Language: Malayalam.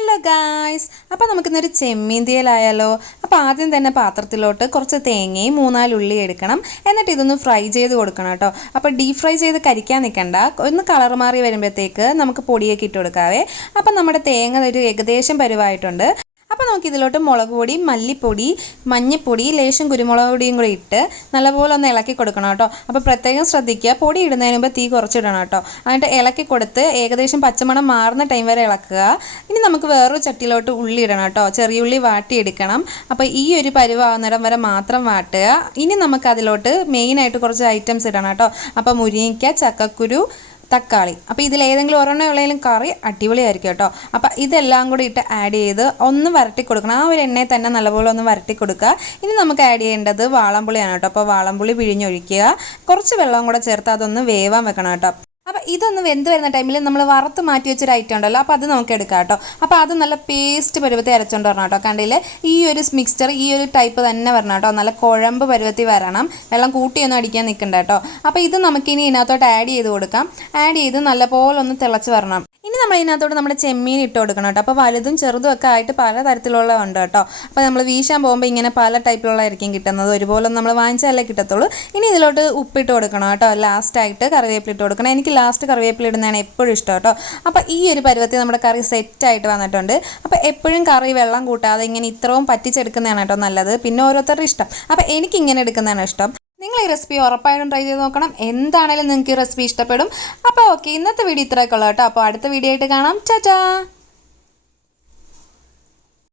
ഹലോ ഗായ്സ്, അപ്പോൾ നമുക്കിന്നൊരു ചെമ്മീൻ തീയലായാലോ. അപ്പോൾ ആദ്യം തന്നെ പാത്രത്തിലോട്ട് കുറച്ച് തേങ്ങയും 3-4 ഉള്ളി എടുക്കണം. എന്നിട്ട് ഇതൊന്ന് ഫ്രൈ ചെയ്ത് കൊടുക്കണം കേട്ടോ. അപ്പോൾ ഡീപ് ഫ്രൈ ചെയ്ത് കരിക്കാൻ നിൽക്കണ്ട, ഒന്ന് കളർ മാറി വരുമ്പോഴത്തേക്ക് നമുക്ക് പൊടിയൊക്കെ ഇട്ട് കൊടുക്കാവേ. അപ്പം നമ്മുടെ തേങ്ങ ഒരു ഏകദേശം പരുവായിട്ടുണ്ട്. അപ്പോൾ നമുക്ക് ഇതിലോട്ട് മുളക് പൊടി, മല്ലിപ്പൊടി, മഞ്ഞൾപ്പൊടി, ലേശം കുരുമുളക് പൊടിയും കൂടി ഇട്ട് നല്ലപോലെ ഒന്ന് ഇളക്കി കൊടുക്കണം കേട്ടോ. അപ്പോൾ പ്രത്യേകം ശ്രദ്ധിക്കുക, പൊടി ഇടുന്നതിന് മുമ്പ് തീ കുറച്ചിടണം കേട്ടോ. എന്നിട്ട് ഇളക്കി കൊടുത്ത് ഏകദേശം പച്ചമണം മാറുന്ന ടൈം വരെ ഇളക്കുക. ഇനി നമുക്ക് വേറൊരു ചട്ടിയിലോട്ട് ഉള്ളി ഇടണം കേട്ടോ. ചെറിയ ഉള്ളി വാട്ടിയെടുക്കണം. അപ്പോൾ ഈ ഒരു പരുവാകുന്നിടം വരെ മാത്രം വാട്ടുക. ഇനി നമുക്ക് അതിലോട്ട് മെയിനായിട്ട് കുറച്ച് ഐറ്റംസ് ഇടണം കേട്ടോ. അപ്പോൾ മുരിങ്ങയ്ക്ക, ചക്കക്കുരു, തക്കാളി. അപ്പോൾ ഇതിലേതെങ്കിലും ഒരെണ്ണം ഉള്ളതിലും കറി അടിപൊളിയായിരിക്കും കേട്ടോ. അപ്പോൾ ഇതെല്ലാം കൂടി ഇട്ട് ആഡ് ചെയ്ത് ഒന്ന് വരട്ടി കൊടുക്കണം. ആ ഒരു എണ്ണയിൽ തന്നെ നല്ലപോലെ ഒന്ന് വരട്ടി കൊടുക്കുക. ഇനി നമുക്ക് ആഡ് ചെയ്യേണ്ടത് വാളംപുളിയാണ് കേട്ടോ. അപ്പോൾ വാളംപുളി പിഴിഞ്ഞൊഴിക്കുക. കുറച്ച് വെള്ളം കൂടെ ചേർത്ത് അതൊന്ന് വേവാൻ വെക്കണം കേട്ടോ. അപ്പോൾ ഇതൊന്ന് വെന്ത് വരുന്ന ടൈമിൽ നമ്മൾ വറുത്ത് മാറ്റി വെച്ചൊരു ഐറ്റം ഉണ്ടല്ലോ, അപ്പോൾ അത് നമുക്ക് എടുക്കാം കേട്ടോ. അപ്പോൾ അത് നല്ല പേസ്റ്റ് പരുവത്തിൽ അരച്ചുകൊണ്ട് വരണം കേട്ടോ. കണ്ടില്ലേ, ഈ ഒരു മിക്സ്ചർ ഈ ഒരു ടൈപ്പ് തന്നെ വരണം കേട്ടോ. നല്ല കുഴമ്പ് പരുവത്തിൽ വരണം, വെള്ളം കൂട്ടിയൊന്നും അടിക്കാൻ നിൽക്കണ്ട കേട്ടോ. അപ്പോൾ ഇത് നമുക്കിനി ഇതിനകത്തോട്ട് ആഡ് ചെയ്ത് കൊടുക്കാം. ആഡ് ചെയ്ത് നല്ലപോലെ ഒന്ന് തിളച്ച് വരണം. ഇനി നമ്മൾ ഇതിനകത്തോട്ട് നമ്മുടെ ചെമ്മീൻ ഇട്ട് കൊടുക്കണം കേട്ടോ. അപ്പോൾ വലുതും ചെറുതും ഒക്കെ ആയിട്ട് പല തരത്തിലുള്ള ഉണ്ട് കേട്ടോ. അപ്പോൾ നമ്മൾ വീശാൻ പോകുമ്പോൾ ഇങ്ങനെ പല ടൈപ്പിലുള്ളതായിരിക്കും കിട്ടുന്നത്, ഒരുപോലെ നമ്മൾ വാങ്ങിച്ചാലേ കിട്ടത്തുള്ളൂ. ഇനി ഇതിലോട്ട് ഉപ്പിട്ട് കൊടുക്കണം കേട്ടോ. ലാസ്റ്റായിട്ട് കറിവേപ്പില ഇട്ട് കൊടുക്കണം. എനിക്ക് ലാസ്റ്റ് കറിവേപ്പില ഇടുന്നതാണ് എപ്പോഴും ഇഷ്ടം കേട്ടോ. അപ്പോൾ ഈ ഒരു പരുവത്തിൽ നമ്മുടെ കറി സെറ്റായിട്ട് വന്നിട്ടുണ്ട്. അപ്പോൾ എപ്പോഴും കറി വെള്ളം കൂട്ടാതെ ഇങ്ങനെ ഇത്രയും പറ്റിച്ചെടുക്കുന്നതാണ് കേട്ടോ നല്ലത്. പിന്നെ ഓരോരുത്തരുടെ ഇഷ്ടം. അപ്പോൾ എനിക്കിങ്ങനെ എടുക്കുന്നതാണ് ഇഷ്ടം. നിങ്ങൾ ഈ റെസിപ്പി ഉറപ്പായിട്ടും ട്രൈ ചെയ്ത് നോക്കണം. എന്താണെങ്കിലും നിങ്ങൾക്ക് ഈ റെസിപ്പി ഇഷ്ടപ്പെടും. അപ്പോൾ ഓക്കെ, ഇന്നത്തെ വീഡിയോ ഇത്രയൊക്കെ ഉള്ളൂ കേട്ടോ. അപ്പോൾ അടുത്ത വീഡിയോ ആയിട്ട് കാണാം. ടാറ്റാ.